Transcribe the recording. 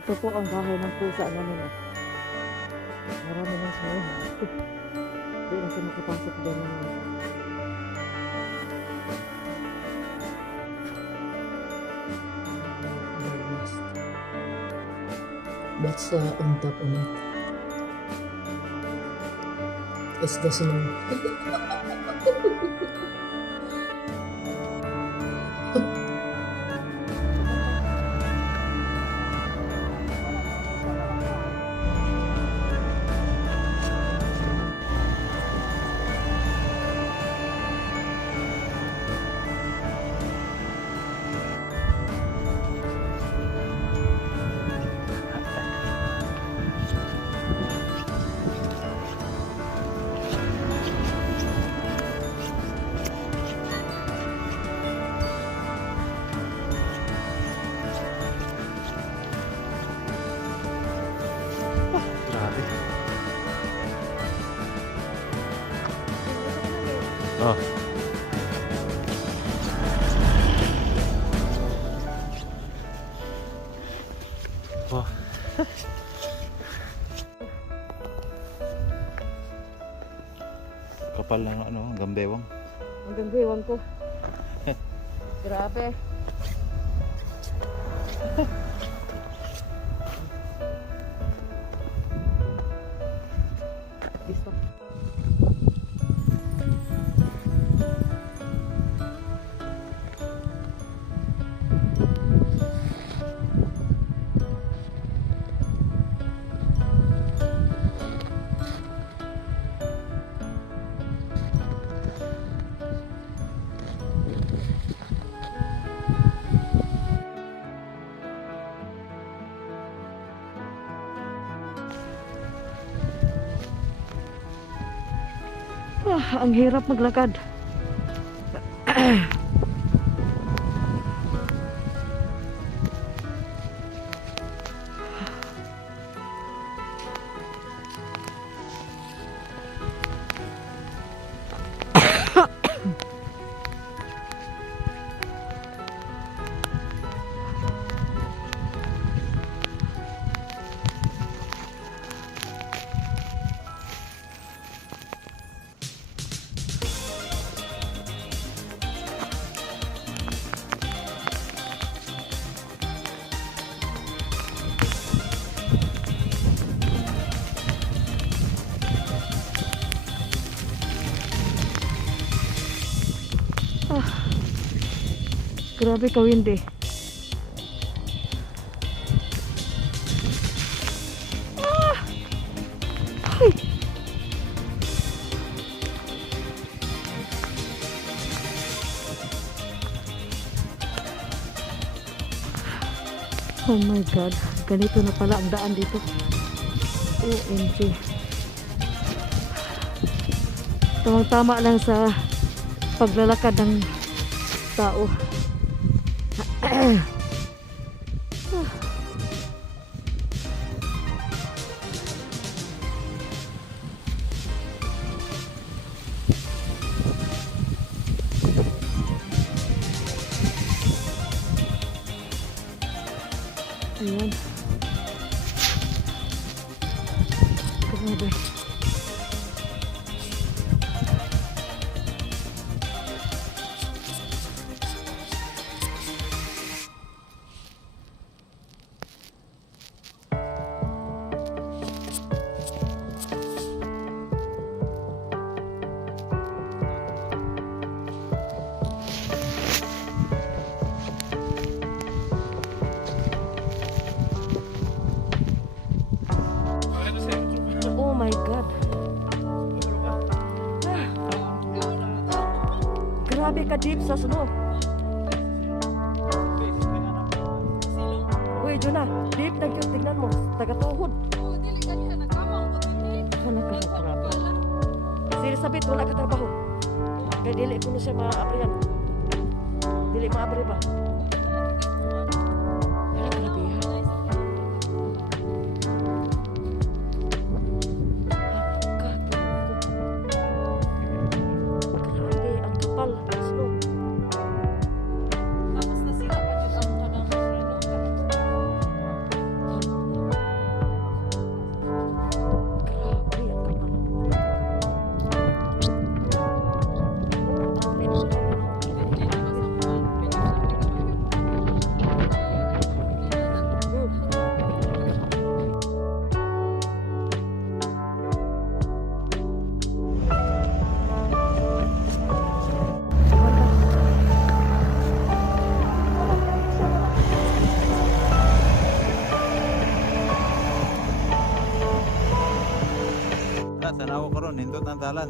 Ito po ang bahay ng pusa namin. Marami ng snow. Hindi na siya makapasok dyan naman. That's on top on it. It's the snow. Grabe. Oh. Oh. Kapal ng ano, gambewang. Ang gagawin ko. Grabe. Listo. Ang hirap maglakad. Grabe kawindi. Ay. Oh my God, ganito na pala ang daan dito. OMG. Tamang-tama lang sa paglalakad ng tao. Ayan. Grabe. Oh my God. Grabe ka deep sa snow. Uy, dyan na. Deep na yun. Tignan mo. Tagatuhod. Wala ka na grabe. Siri sabit, wala ka trabaho. Kaya dili ko na siya maabrihan. Dili maabri ba? Wala grabe ha. Grabe, ang kapal ng snow. Tanawa ko ron, hindot ang dalan.